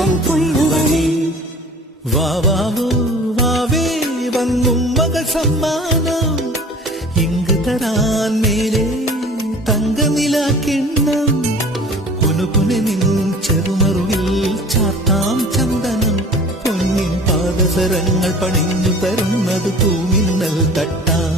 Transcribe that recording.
കടൽ കൊള്ളുവനേ. വാവാവോ വാവേ വന്നും മകൾ സമ്മാനം ഇങ്ക് തരാൻ മേലെ തങ്കനിലാക്കിണ്ണം കുനുകുനെ നിൻ ചെറുമറുവിൽ ചാത്താം ചന്ദനം പൊന്നിൻ പാദസരങ്ങൾ പണിഞ്ഞു തരുന്നത് തൂമിന്നൽ തട്ടാം.